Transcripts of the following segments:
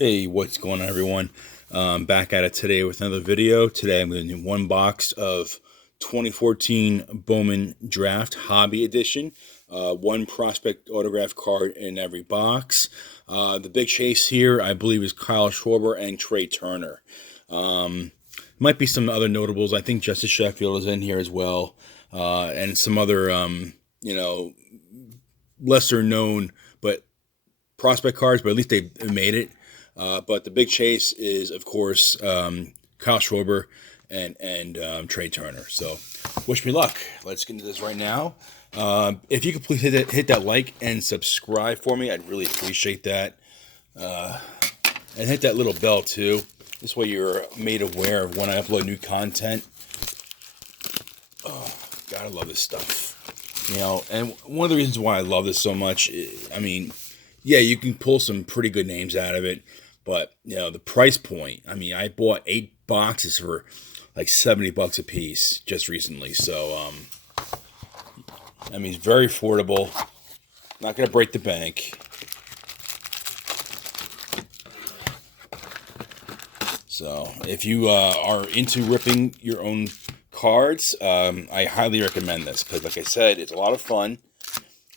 Hey, what's going on, everyone? Back at it today with another video. Today I'm going to do one box of 2014 Bowman Draft Hobby Edition. One prospect autograph card in every box. The big chase here, I believe, is Kyle Schwarber and Trey Turner. Might be some other notables. I think Justice Sheffield is in here as well, and some other, lesser known but prospect cards. But at least they made it. But the big chase is, of course, Kyle Schwarber and Trey Turner. So, wish me luck. Let's get into this right now. If you could please hit that like and subscribe for me, I'd really appreciate that. And hit that little bell too. This way you're made aware of when I upload new content. Oh, gotta love this stuff. And one of the reasons why I love this so much, yeah, you can pull some pretty good names out of it. But, the price point, I bought 8 boxes for like $70 a piece just recently. So, it's very affordable. Not going to break the bank. So, if you are into ripping your own cards, I highly recommend this. Because, like I said, it's a lot of fun.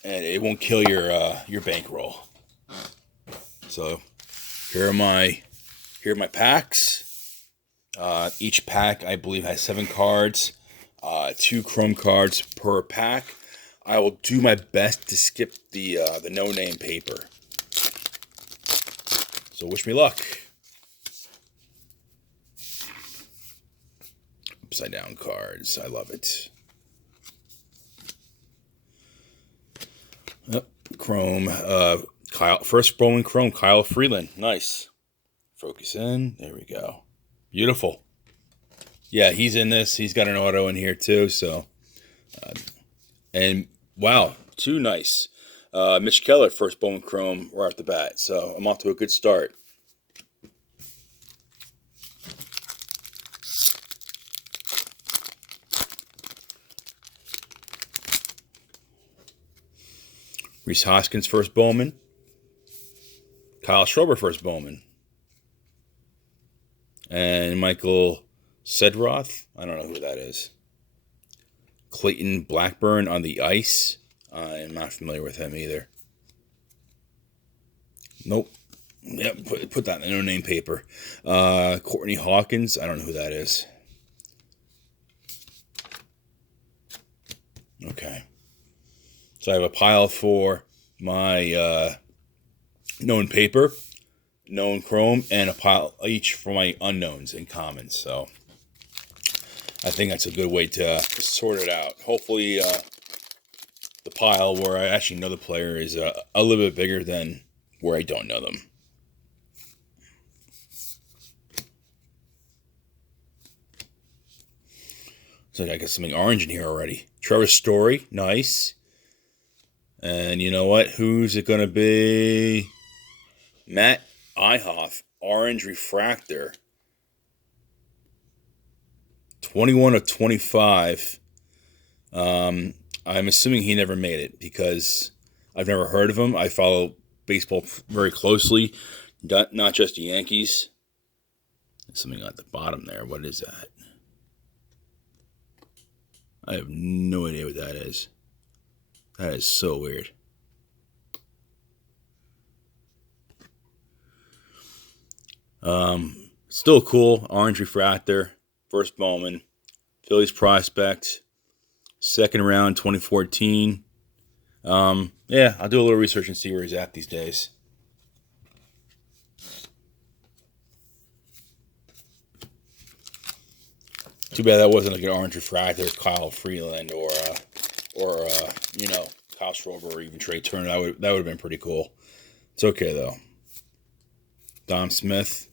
And it won't kill your bankroll. So, here are my packs. Each pack, I believe, has 7 cards, 2 chrome cards per pack. I will do my best to skip the no-name paper. So wish me luck. Upside down cards, I love it. Chrome. First Bowman Chrome, Kyle Freeland. Nice. Focus in. There we go. Beautiful. Yeah, he's in this. He's got an auto in here too. So, and wow, 2 nice. Mitch Keller, first Bowman Chrome right off the bat. So I'm off to a good start. Rhys Hoskins, first Bowman. Kyle Schwarber, first Bowman. And Michael Sedroth. I don't know who that is. Clayton Blackburn on the ice. I'm not familiar with him either. Nope. Yep, put that in the no-name paper. Courtney Hawkins. I don't know who that is. Okay. So I have a pile for my known paper, known chrome, and a pile each for my unknowns and commons. So I think that's a good way to sort it out. Hopefully the pile where I actually know the player is a little bit bigger than where I don't know them. So I got something orange in here already. Trevor Story, nice. And you know what? Who's it going to be? Matt Eihoff, orange refractor. 21 of 25. I'm assuming he never made it because I've never heard of him. I follow baseball very closely, not just the Yankees. There's something at the bottom there. What is that? I have no idea what that is. That is so weird. Still cool. Orange refractor. First Bowman. Phillies prospect. Second round, 2014. Yeah, I'll do a little research and see where he's at these days. Too bad that wasn't like an orange refractor, Kyle Freeland, or Kyle Schwarber, or even Trey Turner. That would have been pretty cool. It's okay though. Dom Smith,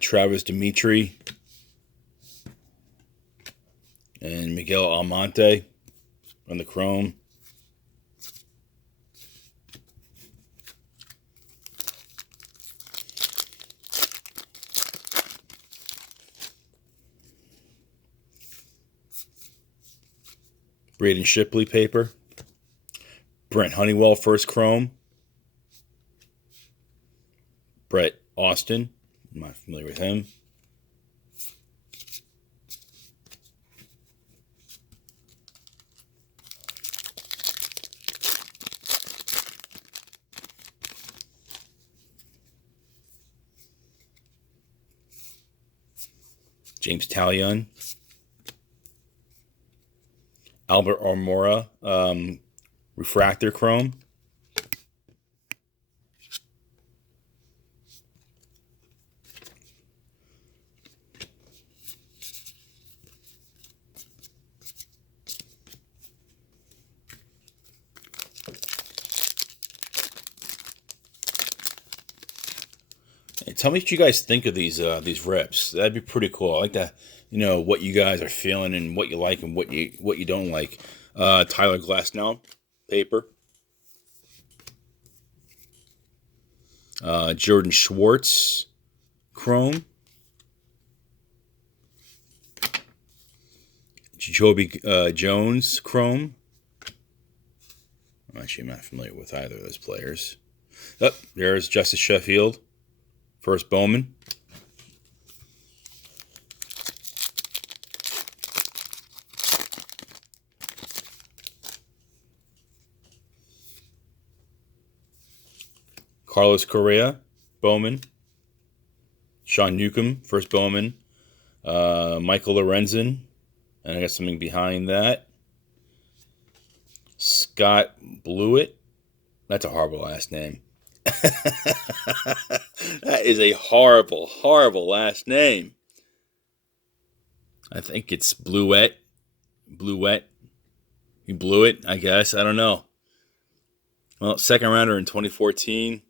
Travis Dimitri, and Miguel Almonte on the chrome. Braden Shipley paper. Brent Honeywell, first chrome. Brett Austin. I'm not familiar with him. James Talion. Albert Almora. Refractor Chrome. Hey, tell me what you guys think of these rips. That'd be pretty cool. I like to, what you guys are feeling and what you like and what you don't like. Tyler Glasnow, paper. Jordan Schwartz, chrome. Jacoby Jones, chrome. I'm actually not familiar with either of those players. Oh, there's Justice Sheffield, first Bowman. Carlos Correa, Bowman. Sean Newcomb, first Bowman. Michael Lorenzen, and I got something behind that. Scott Blewett. That's a horrible last name. That is a horrible, horrible last name. I think it's Blewett. Blewett. You blew it, I guess. I don't know. Well, second rounder in 2014.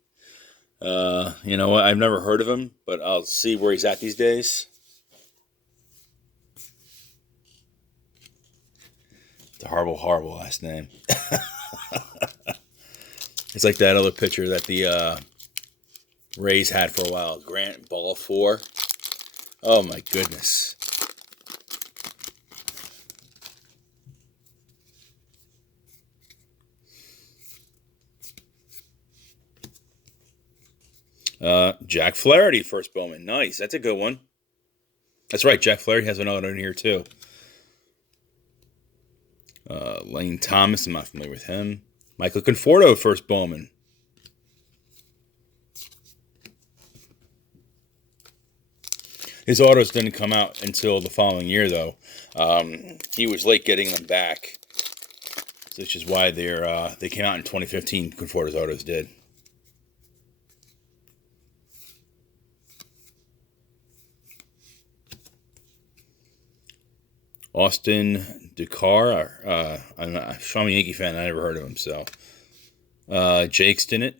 You know what? I've never heard of him, but I'll see where he's at these days. It's a horrible, horrible last name. It's like that other pitcher that the Rays had for a while, Grant Ball 4. Oh my goodness. Jack Flaherty, first Bowman. Nice. That's a good one. That's right. Jack Flaherty has another in here too. Lane Thomas. I'm not familiar with him. Michael Conforto, first Bowman. His autos didn't come out until the following year, though. He was late getting them back, which is why they came out in 2015. Conforto's autos did. Austin Dakar. I'm a Yankee fan. I never heard of him. So Jake's in it.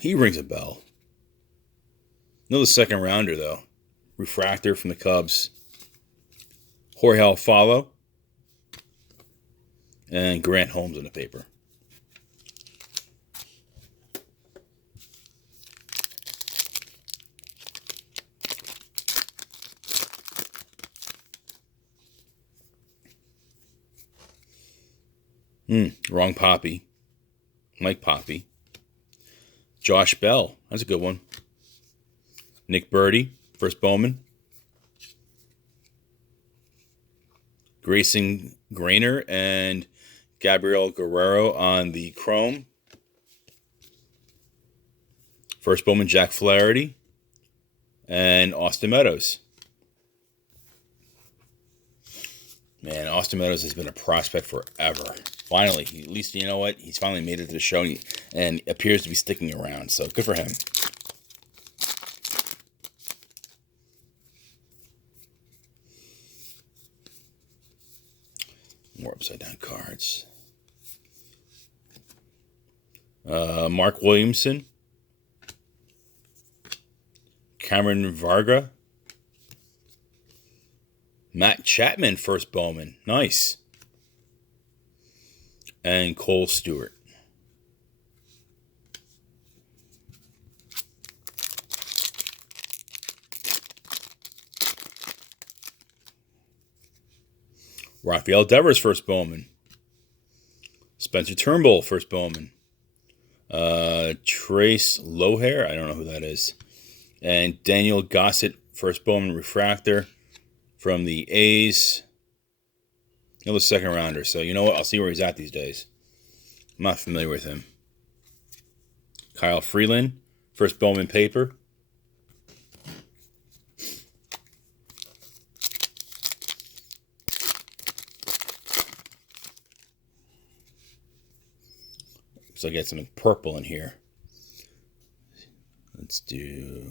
He rings a bell. Another second rounder though. Refractor from the Cubs. Jorge Alfaro. And Grant Holmes in the paper. Wrong Poppy. Mike Poppy. Josh Bell. That's a good one. Nick Birdie, first Bowman. Grayson Grainer and Gabriel Guerrero on the chrome. First Bowman, Jack Flaherty. And Austin Meadows. Man, Austin Meadows has been a prospect forever. Finally, at least you know what? He's finally made it to the show and appears to be sticking around. So good for him. More upside down cards. Mark Williamson. Cameron Varga. Matt Chapman, first Bowman. Nice. And Cole Stewart. Rafael Devers, first Bowman. Spencer Turnbull, first Bowman. Trey Trace Lohair. I don't know who that is. And Daniel Gossett, first Bowman refractor from the A's. Another second rounder. So you know what? I'll see where he's at these days. I'm not familiar with him. Kyle Freeland, first Bowman paper. So I get something purple in here. Let's do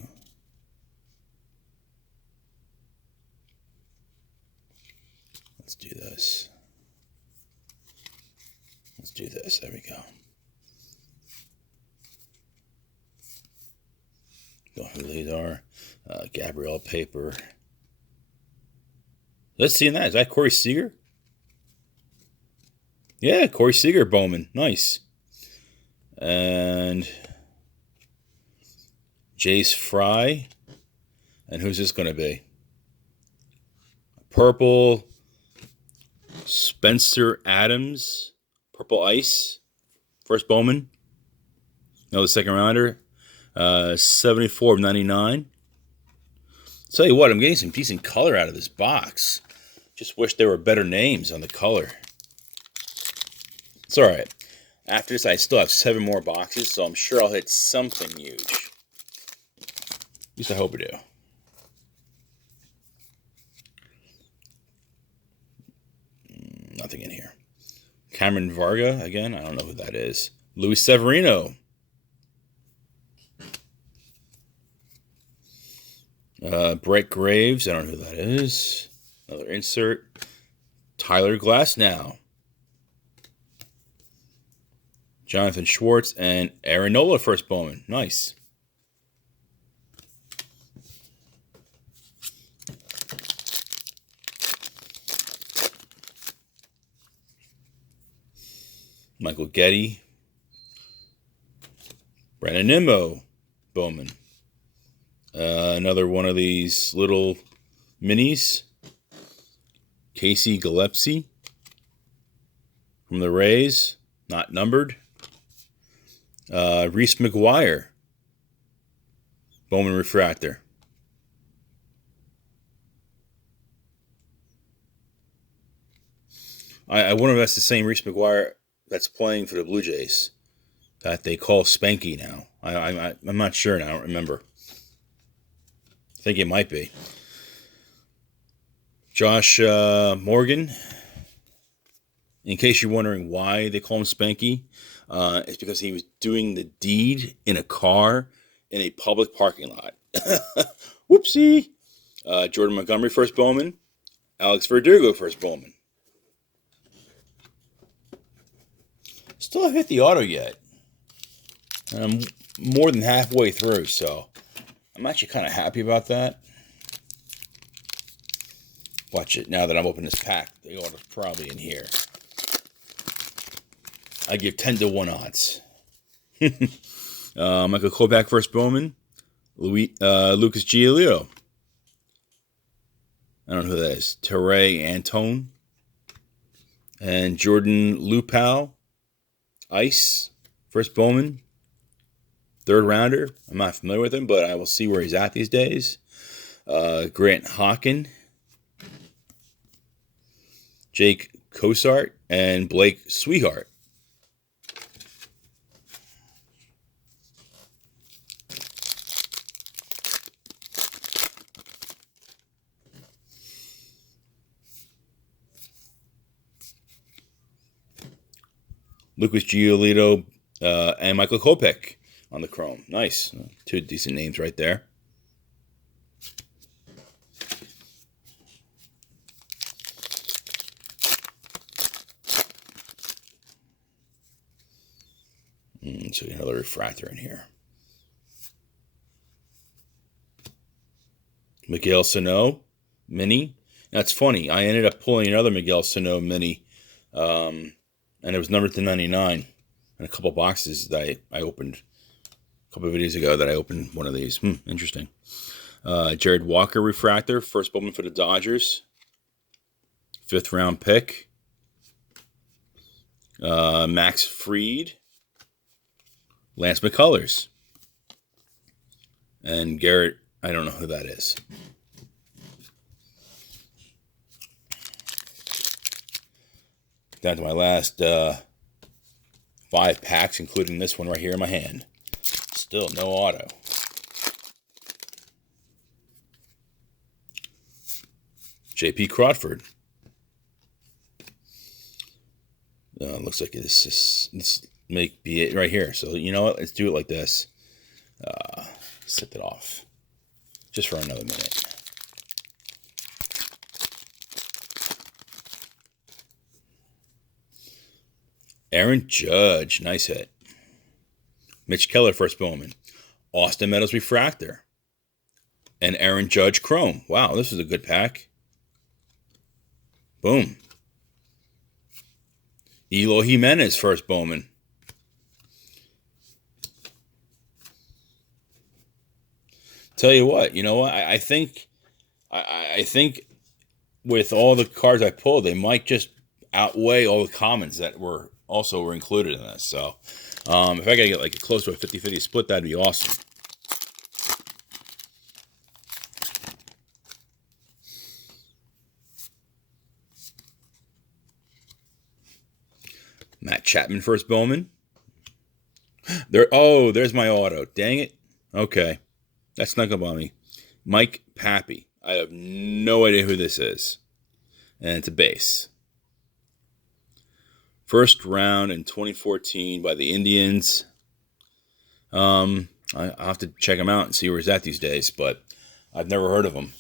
this. Let's do this. There we go. Don't know who these are. Gabrielle paper. Let's see that. Is that Corey Seager? Yeah, Corey Seager Bowman. Nice. And Jace Fry. And who's this going to be? Purple Spencer Adams. Purple Ice. First Bowman. Another second rounder. 74 of 99. Tell you what, I'm getting some decent color out of this box. Just wish there were better names on the color. It's alright. After this, I still have 7 more boxes, so I'm sure I'll hit something huge. At least I hope I do. Nothing in here. Cameron Varga, again, I don't know who that is. Luis Severino. Brett Graves, I don't know who that is. Another insert. Tyler Glasnow. Jonathan Schwartz and Aaron Nola, first Bowman. Nice. Michael Getty. Brandon Nimmo, Bowman. Another one of these little minis. Casey Gillespie from the Rays, not numbered. Reese McGuire, Bowman refractor. I wonder if that's the same Reese McGuire that's playing for the Blue Jays that they call Spanky now. I'm not sure now. I don't remember. I think it might be. Josh Morgan. In case you're wondering why they call him Spanky, it's because he was doing the deed in a car in a public parking lot. Whoopsie. Jordan Montgomery, first Bowman. Alex Verdugo, first Bowman. Still haven't hit the auto yet. And I'm more than halfway through, so I'm actually kind of happy about that. Watch it. Now that I'm opening this pack, the auto's probably in here. I give 10-1 odds. Michael Kopech, first Bowman. Lucas Giolito. I don't know who that is. Teray Antone. And Jordan Lupau. Ice, first Bowman. Third rounder. I'm not familiar with him, but I will see where he's at these days. Grant Hawken. Jake Cosart. And Blake Sweetheart. Lucas Giolito and Michael Kopech on the chrome. Nice. 2 decent names right there. So another refractor in here. Miguel Sano mini. That's funny. I ended up pulling another Miguel Sano mini. And it was numbered to 99. And a couple boxes that I opened a couple of videos ago that I opened one of these. Interesting. Jared Walker refractor. First Bowman for the Dodgers. 5th round pick. Max Fried. Lance McCullers. And Garrett, I don't know who that is. Down to my last 5 packs, including this one right here in my hand. Still no auto. J.P. Crawford. Looks like this may be it right here. So you know what? Let's do it like this. Set it off just for another minute. Aaron Judge, nice hit. Mitch Keller, first Bowman. Austin Meadows Refractor. And Aaron Judge Chrome. Wow, this is a good pack. Boom. Eloy Jimenez, first Bowman. Tell you what, you know what? I think with all the cards I pulled, they might just outweigh all the commons that were included in this. So if I gotta get like close to a 50-50 split, that'd be awesome. Matt Chapman, first Bowman. There's my auto. Dang it. Okay. That snuck up on me. Mike Pappy. I have no idea who this is. And it's a base. First round in 2014 by the Indians. I'll have to check him out and see where he's at these days, but I've never heard of him.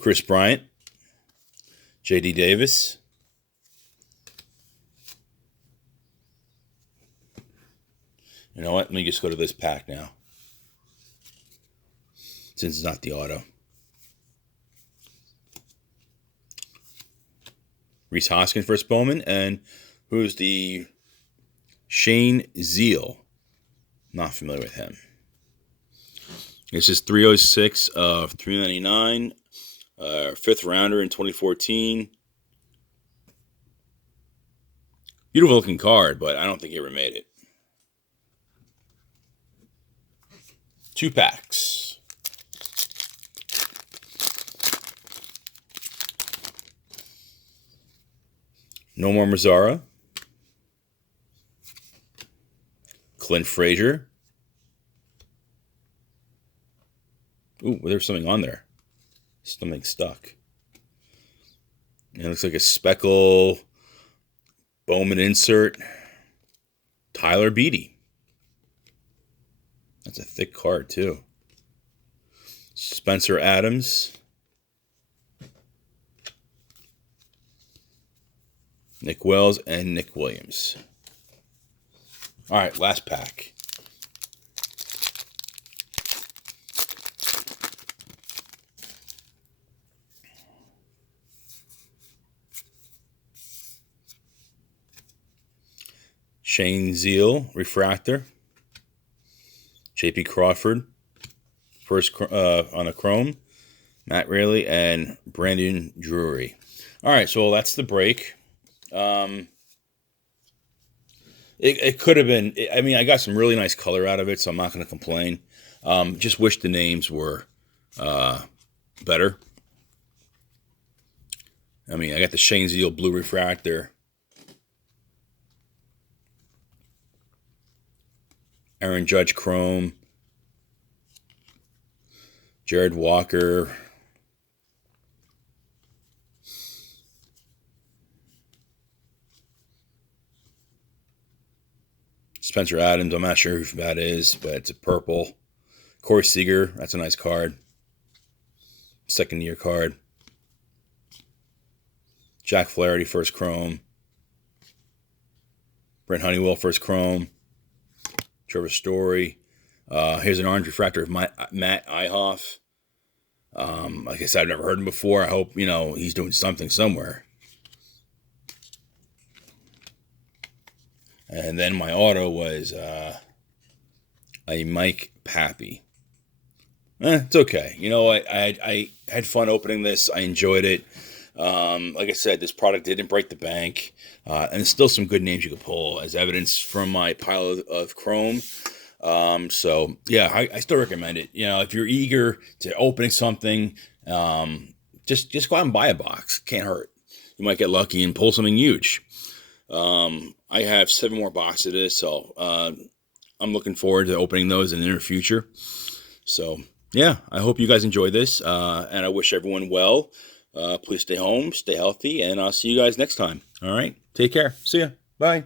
Chris Bryant. J.D. Davis. You know what? Let me just go to this pack now. Since it's not the auto. Reese Hoskins, first Bowman. And who's the Shane Zeal? Not familiar with him. This is 306 of 399. 5th rounder in 2014. Beautiful looking card, but I don't think he ever made it. 2 packs. Nomar Mazara. Clint Frazier. Ooh, there's something on there. Something stuck. It looks like a speckle Bowman insert. Tyler Beatty. That's a thick card, too. Spencer Adams. Nick Wells and Nick Williams. All right, last pack. Shane Zeal, Refractor. J.P. Crawford, first on a Chrome. Matt Rayleigh and Brandon Drury. All right, so that's the break. It could have been, I mean, I got some really nice color out of it, so I'm not going to complain. Just wish the names were better. I mean, I got the Shane Zeal Blue Refractor. Aaron Judge Chrome. Jared Walker. Spencer Adams, I'm not sure who that is, but it's a purple. Corey Seager, that's a nice card. Second year card. Jack Flaherty, first Chrome. Brent Honeywell, first Chrome. Trevor Story. Here's an orange refractor of Matt Eihoff. Like I said, I've never heard him before. I hope, he's doing something somewhere. And then my auto was a Mike Pappy. It's okay. I had fun opening this. I enjoyed it. Like I said, this product didn't break the bank, and there's still some good names you could pull as evidence from my pile of Chrome. So yeah, I still recommend it. You know, if you're eager to opening something, just go out and buy a box. Can't hurt. You might get lucky and pull something huge. I have 7 more boxes of this, so I'm looking forward to opening those in the near future. So yeah, I hope you guys enjoy this, and I wish everyone well. Please stay home, stay healthy, and I'll see you guys next time. All right, take care. See ya. Bye.